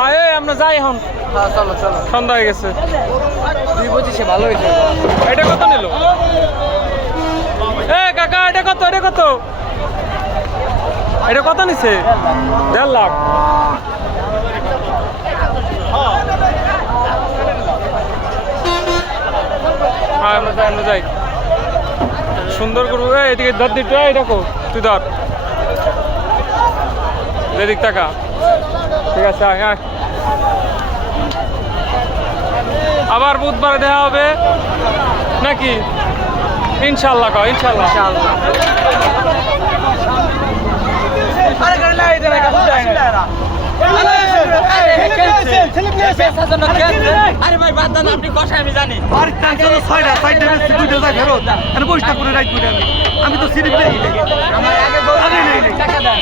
এই আমরা যাই এখন। হ্যাঁ চলো চলো, সন্ধ্যা হয়ে গেছে। 2:25 ভালো হয়েছে। এটা কত নিল? এ কাকা এটা কত? এটা কত? এটা কত নিছে? 1.5 লাখ। হ্যাঁ আমরা যাই। সুন্দর করবো। এদিকে ধর দিতে দেখো, তুই ধর এদিক টাকা। ঠিক আছে হ্যাঁ, আবার বুধবার দেখা হবে নাকি? ইনশাল্লাহ কও, ইনশাল্লাহ। আরে ভাই বাদ দেন, আপনি কষায় আমি জানি। আমি তো সিরিপ আমার আগে টাকা দেন।